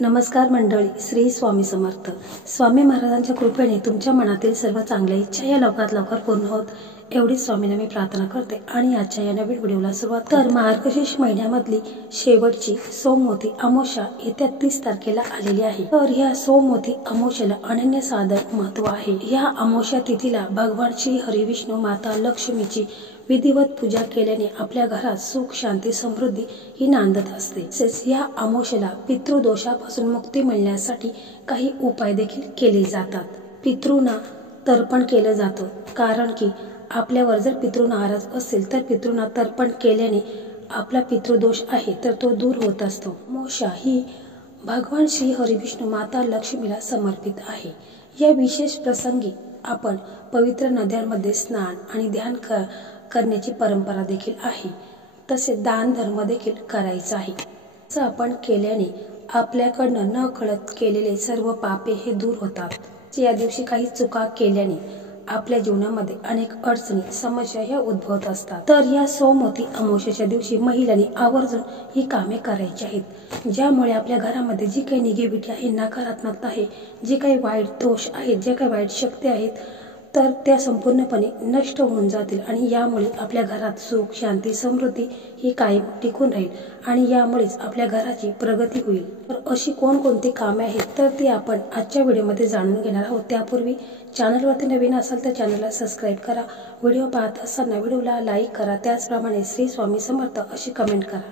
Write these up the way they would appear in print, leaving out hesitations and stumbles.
नमस्कार मंडळी, श्री स्वामी समर्थ. स्वामी महाराजांच्या कृपेने तुमच्या मनातील सर्व चांगल्या इच्छा या लवकरात लवकर पूर्ण होत एवढी स्वामींना मी प्रार्थना करते आणि आजच्या या नवीन व्हिडिओला सुरुवात तर मार्गशीर्ष महिन्यामधली शेवटची सोमवती अमावस्या येत्या 30 तारखेला आलेली आहे. तर ह्या सोमवती अमावस्येला अनन्यसाधारण महत्व आहे. ह्या अमावस्या तिथीला भगवान श्री हरी विष्णू माता लक्ष्मीची विधिवत पूजा केल्याने आपल्या घरात सुख शांती समृद्धी ही नांदत असते. तसेच या अमावस्येला पितृदोषापासून मुक्ती मिळण्यासाठी काही उपाय देखील केले जातात. पितृंना तर्पण केलं जातं, कारण की आपल्यावर जर पितृ नाराज असेल तर पितृंना तर्पण केल्याने आपला पितृदोष आहे तर तो दूर होत असतो. अमावस्या ही भगवान श्री हरी विष्णू माता लक्ष्मीला समर्पित आहे. या विशेष प्रसंगी आपण पवित्र नद्यांमध्ये स्नान आणि ध्यान करण्याची परंपरा देखील आहे. तसेच दान धर्म देखील करायचा आहे. असं आपण केल्याने आपल्याकडनं न कळत केलेले सर्व पापे हे दूर होतात. या दिवशी काही चुका केल्याने आपल्या जीवनामध्ये अनेक अडचणी समस्या ह्या उद्भवत असतात. तर या सोमवती अमावस्येच्या दिवशी महिलांनी आवर्जून ही कामे करायची आहेत, ज्यामुळे आपल्या घरामध्ये जी काही निगेटिव्हिटी आहे, नकारात्मकता आहे, जे काही वाईट दोष आहेत, जे काही वाईट शक्ती आहेत तर त्या संपूर्णपणे नष्ट होऊन जातील आणि यामुळे आपल्या घरात सुख शांती समृद्धी ही कायम टिकून राहील आणि यामुळेच आपल्या घराची प्रगती होईल. तर अशी कोणकोणती कामे आहेत तर ती आपण आजच्या व्हिडिओमध्ये जाणून घेणार आहोत. त्यापूर्वी चॅनलवरती नवीन असाल तर चॅनलला सबस्क्राईब करा. व्हिडिओ पाहत असताना व्हिडिओला लाईक करा. त्याचप्रमाणे श्री स्वामी समर्थ अशी कमेंट करा.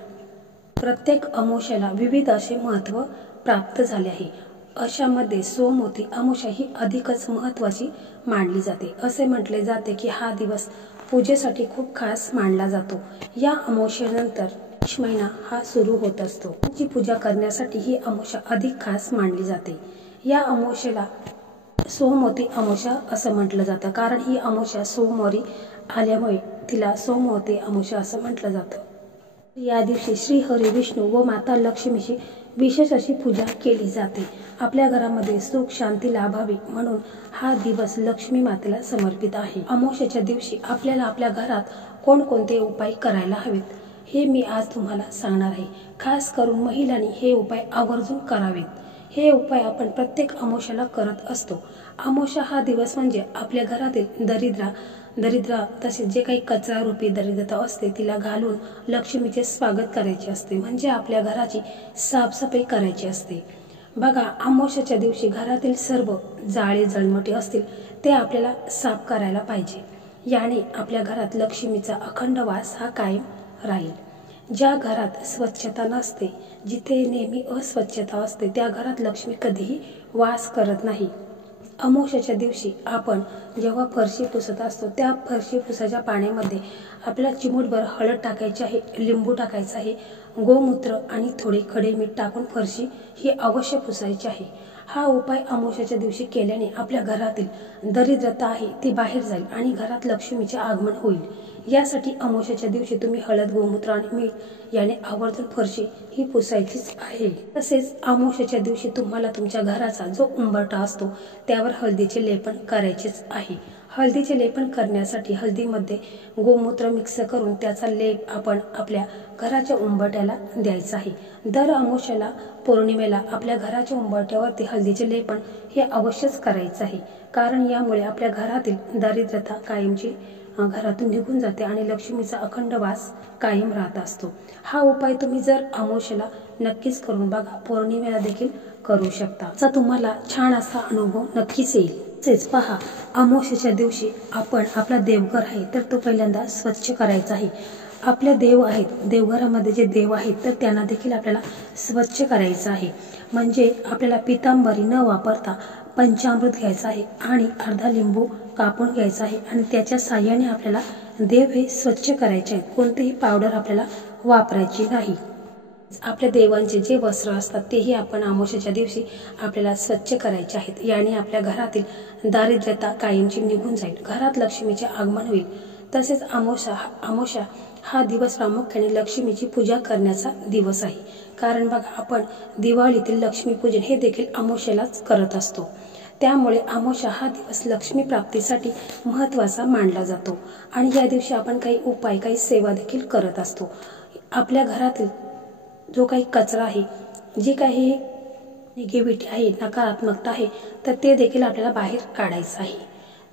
प्रत्येक अमावस्येला विविध असे महत्त्व प्राप्त झाले आहे. अशामध्ये सोमवती अमावस्या ही अधिकच महत्त्वाची मानली जाते. असे म्हटले जाते की हा दिवस पूजेसाठी खूप खास मानला जातो. या अमावस्येनंतर महिना हा सुरू होत असतो. ची पूजा करण्यासाठी ही अमावस्या अधिक खास मानली जाते. या अमावस्येला सोमवती अमावस्या असं म्हटलं जातं, कारण ही अमावस्या सोमवारी आल्यामुळे तिला सोमवती अमावस्या असं म्हटलं जातं. या दिवशी श्री हरी विष्णू व माता लक्ष्मीची विशेष अशी पूजा केली जाते. आपल्या घरामध्ये सुख शांती लाभावी म्हणून हा दिवस लक्ष्मी मातेला समर्पित आहे. अमावस्येच्या दिवशी आपल्याला आपल्या घरात कोणकोणते उपाय करायला हवेत हे मी आज तुम्हाला सांगणार आहे. खास करून महिलांनी हे उपाय आवर्जून करावेत. हे उपाय आपण प्रत्येक अमावस्येला करत असतो. अमावस्या हा दिवस म्हणजे आपल्या घरातील दरिद्रा तसेच जे काही कचरा रूपी दरिद्रता असते तिला घालून लक्ष्मीचे स्वागत करायचे असते, म्हणजे आपल्या घराची साफसफाई करायची असते. बघा, अमावस्येच्या दिवशी घरातील सर्व जाळे जळमटे असतील ते आपल्याला साफ करायला पाहिजे. याने आपल्या घरात लक्ष्मीचा अखंड वास हा कायम राहील. ज्या घरात स्वच्छता नसते, जिथे नेहमी अस्वच्छता असते, त्या घरात लक्ष्मी कधीही वास करत नाही. अमावस्येच्या दिवशी आपण जेव्हा फरशी पुसत असतो त्या फरशी पुसाच्या पाण्यामध्ये आपल्याला चिमूटभर हळद टाकायची आहे, लिंबू टाकायचं आहे, गोमूत्र आणि थोडे खडे मीठ टाकून फरशी ही अवश्य पुसायची आहे. हा उपाय अमावस्येच्या दिवशी केल्याने आपल्या घरातील दरिद्रता आहे ती बाहेर जाईल आणि घरात लक्ष्मीचे आगमन होईल. यासाठी अमावस्येच्या दिवशी तुम्ही हळद, गोमूत्र आणि मीठ याने आवर्जून फरशी ही पुसायचीच आहे. तसेच अमावस्येच्या दिवशी तुम्हाला तुमच्या घराचा जो उंबरठा असतो त्यावर हळदीचे लेपन करायचेच आहे. हळदीचे लेपन करण्यासाठी हळदीमध्ये गोमूत्र मिक्स करून त्याचा लेप आपण आपल्या घराच्या उंबरठ्याला द्यायचा आहे. दर अमावस्येला पौर्णिमेला आपल्या घराच्या उंबरठ्यावरती हळदीचे लेपन हे अवश्यच करायचं आहे, कारण यामुळे आपल्या घरातील दारिद्र्यता कायमची घरातून निघून जाते आणि लक्ष्मीचा अखंड वास कायम राहत असतो. हा उपाय तुम्ही जर अमावस्येला नक्कीच करून बघा. पौर्णिमेला देखील करू शकता. तर तुम्हाला छान असा अनुभव नक्कीच येईल. तसेच पहा, अमावस्येच्या दिवशी आपण आपला देवघर आहे तर तो पहिल्यांदा स्वच्छ करायचा आहे. आपल्या देव आहेत, देवघरामध्ये जे देव आहेत तर त्यांना देखील आपल्याला स्वच्छ करायचं आहे. म्हणजे आपल्याला पितांबरी न वापरता पंचामृत घ्यायचं आहे आणि अर्धा लिंबू कापून घ्यायचा आहे आणि त्याच्या साह्याने आपल्याला देव हे स्वच्छ करायचे आहेत. कोणतेही पावडर आपल्याला वापरायची नाही. आपल्या देवांचे जे वस्त्र असतात तेही आपण अमावस्येच्या दिवशी आपल्याला स्वच्छ करायचे आहेत. याने आपल्या घरातील दारिद्र्यता कायमची निघून जाईल, घरात लक्ष्मीचे आगमन होईल. तसेच अमावस्या हा दिवस प्रामुख्याने लक्ष्मीची पूजा करण्याचा दिवस आहे. कारण बघा, आपण दिवाळीतील लक्ष्मीपूजन हे देखील अमावस्येलाच करत असतो. त्यामुळे अमावस्या हा दिवस लक्ष्मी प्राप्तीसाठी महत्त्वाचा मानला जातो आणि या दिवशी आपण काही उपाय, काही सेवा देखील करत असतो. आपल्या घरातील जो काही कचरा आहे, जी काही निगेटिव्हिटी आहे, नकारात्मकता आहे, तर ते देखील आपल्याला बाहेर काढायचं आहे.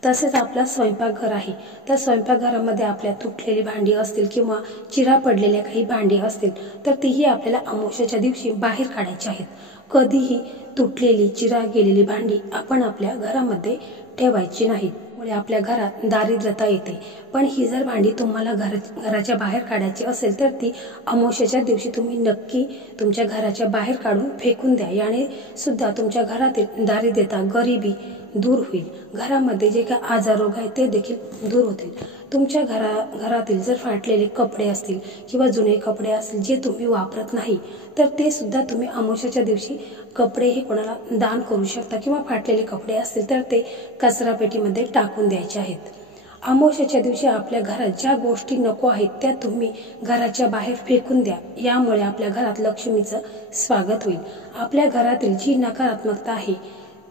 तसेच आपला स्वयंपाकघर आहे, त्या स्वयंपाकघरामध्ये आपल्या तुटलेली भांडी असतील किंवा चिरा पडलेल्या काही भांडी असतील तर तीही आपल्याला अमावस्येच्या दिवशी बाहेर काढायची आहेत. कधीही तुटलेली चिरा गेलेली भांडी आपण आपल्या घरामध्ये ठेवायची नाहीत, त्यामुळे आपल्या घरात दारिद्र्यता येते. पण ही जर भांडी तुम्हाला घराच्या बाहेर काढायची असेल तर ती अमावस्येच्या दिवशी तुम्ही नक्की तुमच्या घराच्या बाहेर काढून फेकून द्या. याने सुद्धा तुमच्या घरातील दारिद्र्यता, गरिबी दूर होईल. घरामध्ये जे काही आजाररोग आहेत ते देखील दूर होतील. तुमच्या घरातील जर फाटलेले कपडे असतील किंवा जुने कपडे असतील जे तुम्ही वापरत नाही तर ते सुद्धा तुम्ही अमावस्येच्या दिवशी कपडे हे कोणाला दान करू शकता किंवा फाटलेले कपडे असतील तर ते कचरा पेटीमध्ये टाकून द्यायचे आहेत. अमावस्येच्या दिवशी आपल्या घरात ज्या गोष्टी नको आहेत त्या तुम्ही घराच्या बाहेर फेकून द्या. यामुळे आपल्या घरात लक्ष्मीचं स्वागत होईल. आपल्या घरातील जी नकारात्मकता आहे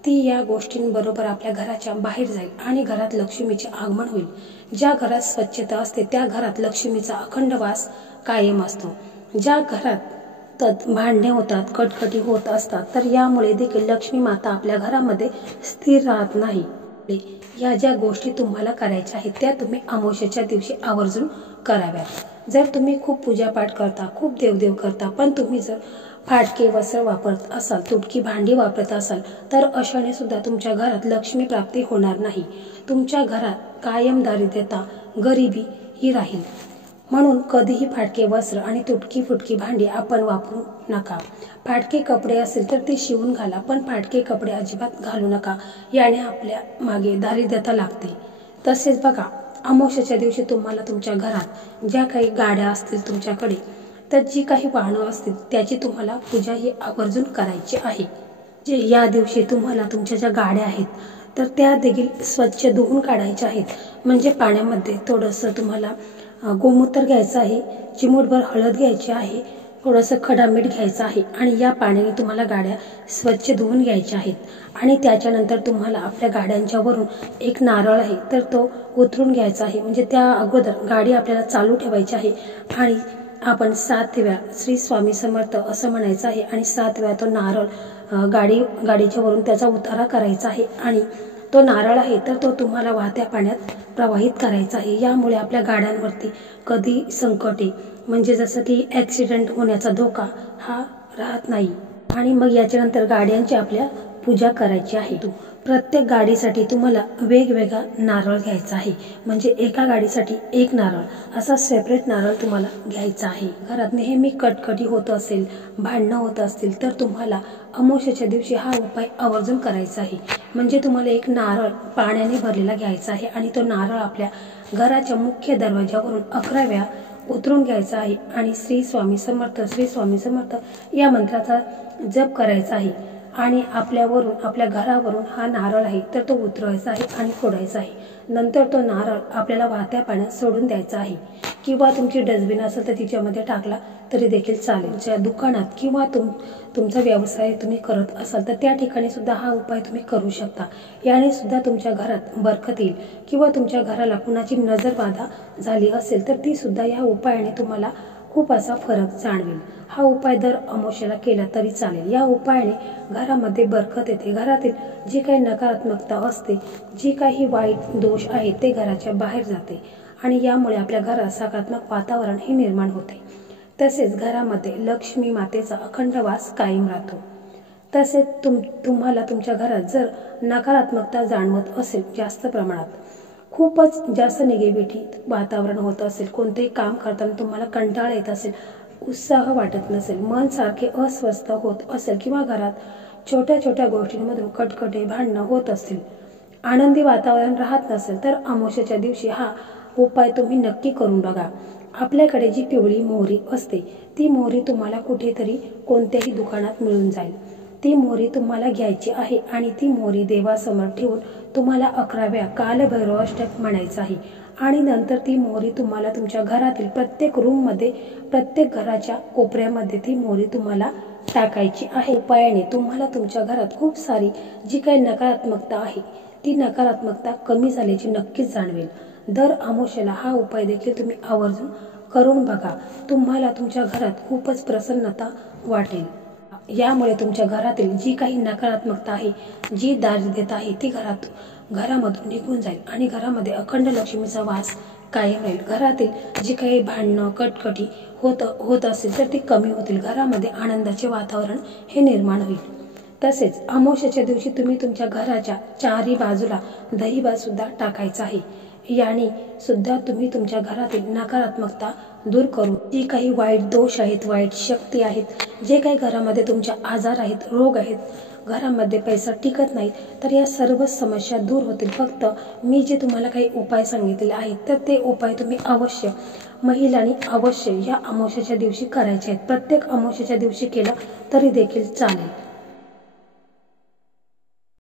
ती या गोष्टींबरोबर आपल्या घराच्या बाहेर जाईल आणि घरात लक्ष्मीचे आगमन होईल. ज्या घरात स्वच्छता असते त्या घरात लक्ष्मीचा अखंड वास कायम असतो. ज्या घरात भांडणे होतात, कटकटी होत असतात तर यामुळे देखील लक्ष्मी माता आपल्या घरामध्ये स्थिर राहत नाही. या ज्या गोष्टी तुम्हाला करायच्या आहेत त्या तुम्ही अमावस्येच्या दिवशी आवर्जून कराव्यात. जर तुम्ही खूप पूजापाठ करता, खूप देवदेव करता, पण तुम्ही जर फाटके वस्त्र वापरत असाल, तुटकी भांडी वापरत असाल तर अशाने सुद्धा तुमच्या घरात लक्ष्मी प्राप्ती होणार नाही. तुमच्या घरात कायम दारिद्र्यता, गरिबी ही राहील. म्हणून कधीही फाटके वस्त्र आणि तुटकी फुटकी भांडी आपण वापरू नका. फाटके कपडे असतील तर ते शिवून घाला, पण फाटके कपडे अजिबात घालू नका. याने आपल्या मागे दारिद्र्यता लागते. तसेच बघा, अमावस्येच्या दिवशी तुम्हाला तुमच्या घरात ज्या काही गाड्या असतील तुमच्याकडे तर जी काही वाहनं असतील त्याची तुम्हाला पूजा ही आवर्जून करायची आहे. जे या दिवशी तुम्हाला तुमच्या ज्या गाड्या आहेत तर त्या देखील स्वच्छ धुवून काढायच्या आहेत. म्हणजे पाण्यामध्ये थोडंसं तुम्हाला गोमूत्र घ्यायचं आहे, चिमूटभर हळद घ्यायची आहे, थोडंसं खडा मीठ घ्यायचं आहे आणि या पाण्याने तुम्हाला गाड्या स्वच्छ धुवून घ्यायच्या आहेत. आणि त्याच्यानंतर तुम्हाला आपल्या गाड्यांच्या वरून एक नारळ आहे तर तो उतरून घ्यायचा आहे. म्हणजे त्या अगोदर गाडी आपल्याला चालू ठेवायची आहे आणि आपण 7 वेळा श्री स्वामी समर्थ असं म्हणायचं आहे आणि 7 वेळा तो नारळ गाडीच्या वरून त्याचा उतारा करायचा आहे आणि तो नारळ आहे तर तो तुम्हाला वाहत्या पाण्यात प्रवाहित करायचा आहे. यामुळे आपल्या गाड्यांवरती कधी संकटे म्हणजे जसं की ॲक्सिडेंट होण्याचा धोका हा राहत नाही. आणि मग याच्यानंतर गाड्यांची आपल्या पूजा करायची आहे. प्रत्येक गाडीसाठी तुम्हाला वेगवेगळा नारळ घ्यायचा आहे. म्हणजे एका गाडीसाठी एक नारळ असा सेपरेट नारळ तुम्हाला घ्यायचा आहे. घरात नेहमी कटकटी होत असेल, भांडणं होत असतील तर तुम्हाला अमावस्येच्या दिवशी हा उपाय आवर्जून करायचा आहे. म्हणजे तुम्हाला एक नारळ पाण्याने भरलेला घ्यायचा आहे आणि तो नारळ आपल्या घराच्या मुख्य दरवाजावरून 11 वेळा उतरून घ्यायचा आहे आणि श्री स्वामी समर्थ, श्री स्वामी समर्थ या मंत्राचा जप करायचा आहे. आणि आपल्या घरावरून हा नारळ आहे तर तो उतरवायचा आहे आणि फोडायचा आहे. नंतर तो नारळ आपल्याला वाहत्या पाण्यात सोडून द्यायचा आहे किंवा तुमची डस्टबिन असेल तर तिच्यामध्ये टाकला तरी देखील चालेल. तुमच्या दुकानात किंवा तुमचा व्यवसाय तुम्ही करत असाल तर त्या ठिकाणी सुद्धा हा उपाय तुम्ही करू शकता. याने सुद्धा तुमच्या घरात बरकत येईल किंवा तुमच्या घराला कुणाची नजरबाधा झाली असेल तर ती सुद्धा या उपायाने तुम्हाला खूप असा फरक जाणवेल. हा उपाय दर अमावस्येला केला तरी चालेल. या उपायाने घरामध्ये बरकत येते. घरातील जी काही नकारात्मकता असते, जी काही वाईट दोष आहे ते घराच्या बाहेर जाते आणि यामुळे आपल्या घरात सकारात्मक वातावरण हे निर्माण होते. तसेच घरामध्ये लक्ष्मी मातेचा अखंड वास कायम राहतो. तसेच तुम्हाला तुमच्या घरात जर नकारात्मकता जाणवत असेल, जास्त प्रमाणात खूपच जास्त निगेटिव्हिटी वातावरण होत असेल, कोणतेही काम करताना तुम्हाला कंटाळा येत असेल, उत्साह वाटत नसेल, मन सारखे अस्वस्थ होत असेल किंवा घरात छोट्या छोट्या गोष्टींमधून कटकटे भांडणं होत असतील, आनंदी वातावरण राहत नसेल तर अमावस्येच्या दिवशी हा उपाय तुम्ही नक्की करून बघा. आपल्याकडे जी पिवळी मोहरी असते ती मोहरी तुम्हाला कुठेतरी कोणत्याही दुकानात मिळून जाईल. ती मोहरी तुम्हाला घ्यायची आहे आणि ती मोहरी देवासमोर ठेवून तुम्हाला 11 वेळा कालभैरवाष्टक म्हणायचं आहे आणि नंतर ती मोहरी तुम्हाला तुमच्या घरातील प्रत्येक रूममध्ये, प्रत्येक घराच्या कोपऱ्यामध्ये ती मोहरी तुम्हाला टाकायची आहे. उपायाने तुम्हाला तुमच्या घरात खूप सारी जी काही नकारात्मकता आहे ती नकारात्मकता कमी झाल्याची नक्कीच जाणवेल. दर अमावस्येला हा उपाय देखील तुम्ही आवर्जून करून बघा. तुम्हाला तुमच्या घरात खूपच प्रसन्नता वाटेल. यामुळे तुमच्या घरातील जी काही नकारात्मकता आहे, जी दारिद्र्यता आहे, ती घरामधून निघून जाईल आणि घरामध्ये अखंड लक्ष्मीचा वास कायम राहील. घरातील जी काही भांडणं कटकटी होत असेल तर ती कमी होतील. घरामध्ये आनंदाचे वातावरण हे निर्माण होईल. तसेच अमावस्येच्या दिवशी तुम्ही तुमच्या घराच्या चारही बाजूला दहीभात सुद्धा टाकायचा आहे. याने सुद्धा तुम्ही तुमच्या घरातील नकारात्मकता दूर करून जी काही वाईट दोष आहेत, वाईट शक्ती आहेत, जे काही घरामध्ये तुमच्या आजार आहेत, रोग आहेत, घरामध्ये पैसा टिकत नाही, तर या सर्व समस्या दूर होतील. फक्त मी जे तुम्हाला काही उपाय सांगितलेले आहेत तर ते उपाय तुम्ही अवश्य महिलांनी अवश्य या अमावस्येच्या दिवशी करायचे आहेत. प्रत्येक अमावस्येच्या दिवशी केलं तरी देखील चालेल.